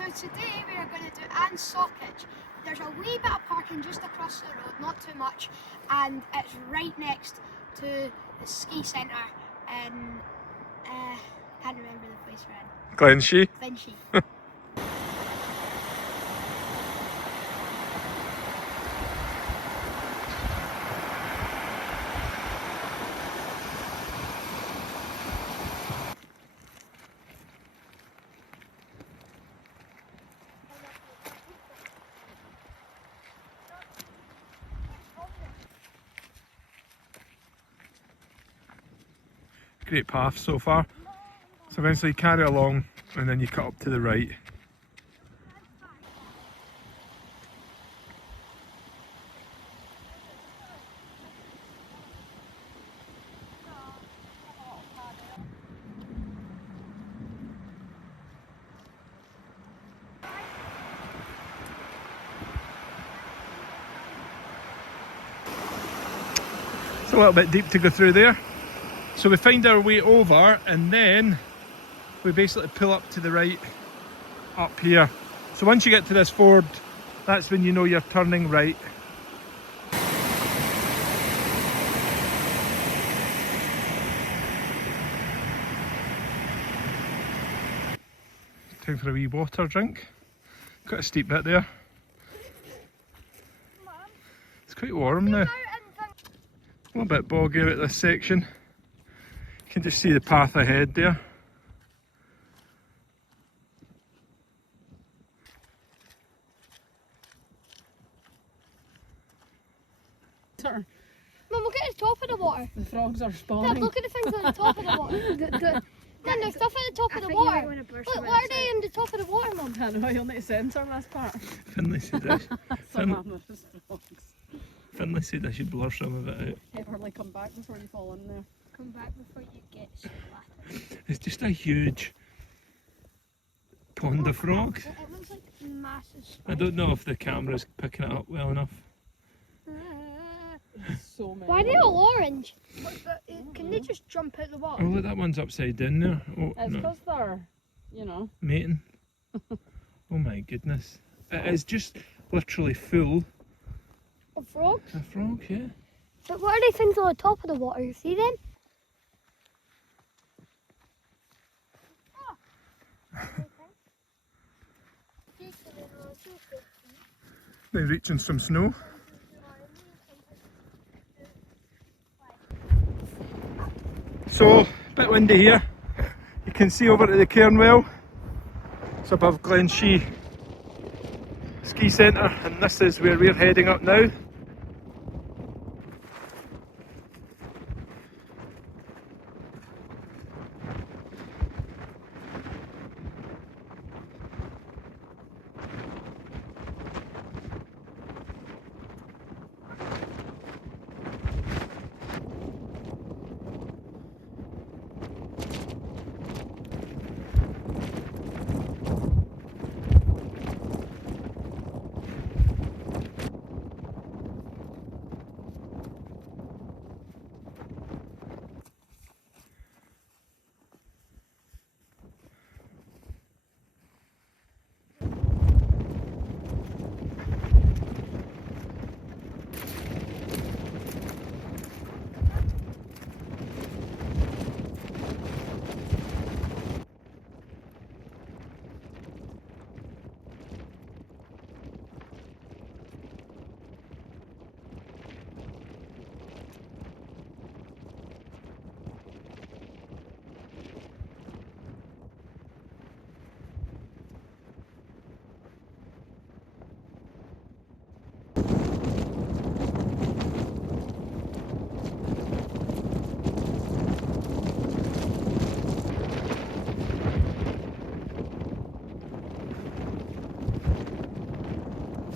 So today we are going to do Sochach. There's a wee bit of parking just across the road, not too much, and it's right next to the ski centre in, can't remember the place we're in. Finlay. Great path so far. So eventually you carry along and then you cut up to the right. It's a little bit deep to go through there. So we find our way over and then we basically pull up to the right up here. So once you get to this ford, that's when you know you're turning right. Time for a wee water drink. Quite a steep bit there. It's quite warm now. A little bit boggy at this section. You can just see the path ahead there. Mum, look at the top of the water. The frogs are spawning. Dad, look at the things on the top of the water. Then there's stuff at the top of the water. Look, what are they on the top of the water, Mum? I know, you'll need to censor this part. Finlay said I Some should blur some of it out. Everly, come back before you fall in there. Come back before you get splattered. It's just a huge pond of frogs. It looks like massive spiders. I don't know if the camera's picking it up well enough. So many. Why are they all orange? Can they just jump out the Oh water? look, that one's upside down there. Oh, It's no. because they're, you know. Mating. Oh my goodness. It is just literally full Of frogs? of frogs, yeah. But what are they things on the top of the water? You see them? They're reaching some snow. So, a bit windy here. You can see over to the Cairnwell. It's above Glenshee Ski Centre, and this is where we're heading up now.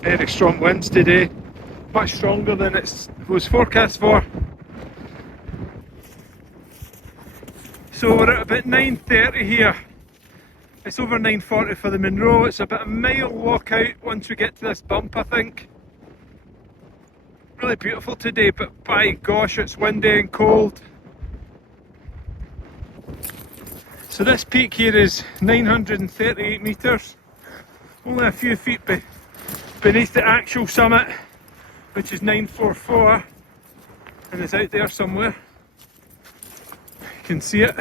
Very strong winds today, much stronger than it was forecast for. So we're at about 9:30 here. It's over 9:40 for the Munro. It's about a mile walk out once we get to this bump, I think. Really beautiful today, but by gosh, it's windy and cold. So this peak here is 938 metres. Only a few feet beneath the actual summit, which is 944, and it's out there somewhere. You can see it.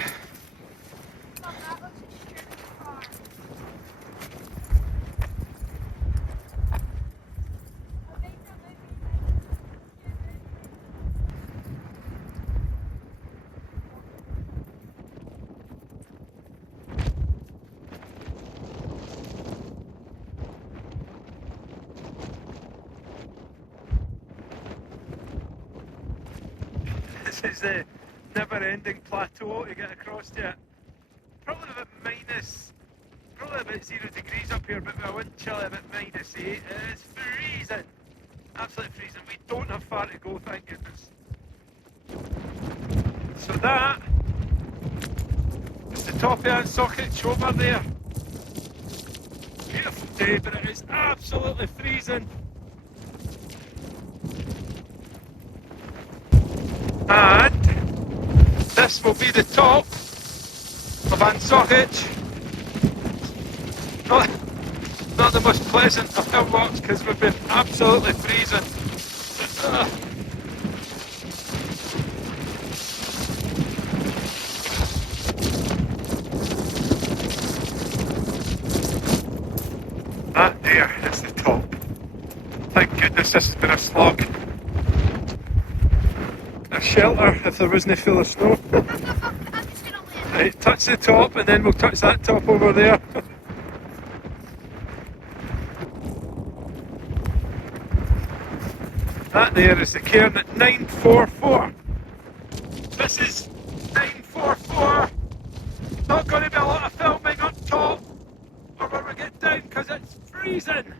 This is the never-ending plateau to get across to it. Probably about -0 degrees up here, but with a wind chill about -8. It's freezing, absolutely freezing. We don't have far to go, thank goodness. So that is the top of Sochach over there. Beautiful day, but it is absolutely freezing. And this will be the top of Sochach. Not the most pleasant of hill walks because we've been absolutely freezing. That there is the top. Thank goodness this has been a slog. A shelter if there wasn't full of snow. Right, touch the top and then we'll touch that top over there. That there is the cairn at 944. This is 944. Not going to be a lot of filming up top or when we get down because it's freezing.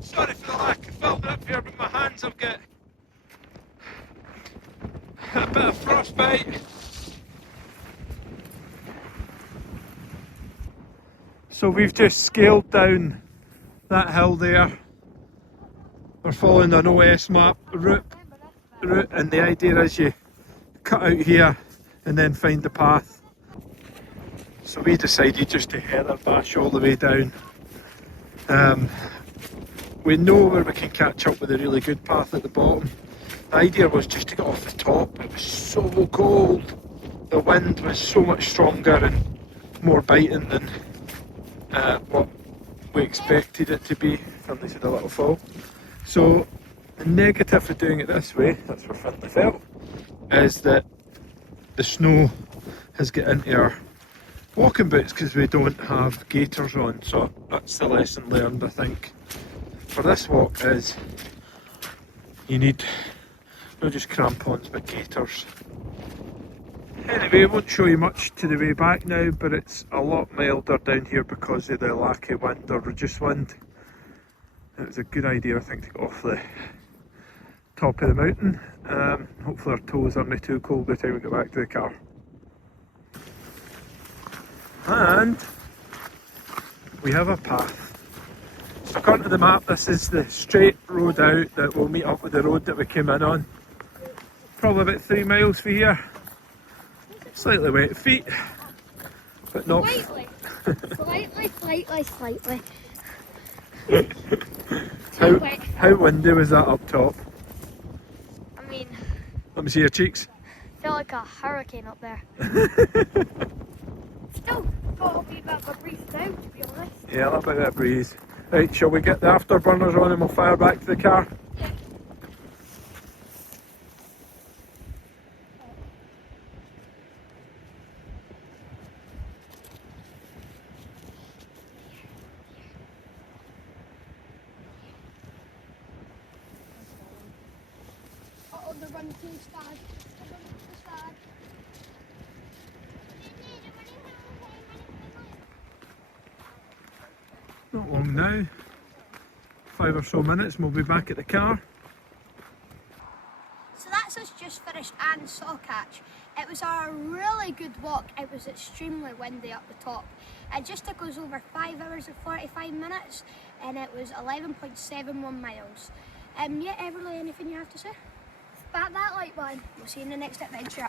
Sorry for the lack of filming up here, but my hands have got a bit of frostbite. So we've just scaled down that hill there. We're following an OS map route, and the idea is you cut out here and then find the path. So we decided just to heather bash all the way down. We know where we can catch up with a really good path at the bottom. The idea was just to get off the top. It was so cold. The wind was so much stronger and more biting than what we expected it to be. Finlay's had a little fall. So the negative of doing it this way, that's where Finlay fell, is that the snow has got into our walking boots because we don't have gaiters on. So that's the lesson learned, I think, for this walk is you need not just crampons but gaiters. Anyway, I won't show you much to the way back now, but it's a lot milder down here because of the lack of wind or reduced wind. It was a good idea, I think, to get off the top of the mountain. Hopefully our toes aren't too cold by the time we get back to the car. And we have a path. So according to the map, this is the straight road out that will meet up with the road that we came in on. Probably about 3 miles from here. Slightly wet feet, but not... Slightly. How windy was that up top? I mean... Let me see your cheeks. I feel like a hurricane up there. Still got a wee bit of a breeze now, to be honest. Yeah, a little bit of a breeze. Right, shall we get the afterburners on and we'll fire back to the car? Yeah. Uh-oh, they're running too fast. Not long now. 5 or so minutes and we'll be back at the car. So that's us just finished Sochach. It was a really good walk. It was extremely windy up the top. It just took us over 5 hours and 45 minutes and it was 11.71 miles. Yeah, Everly, anything you have to say? Bat that like button. We'll see you in the next adventure.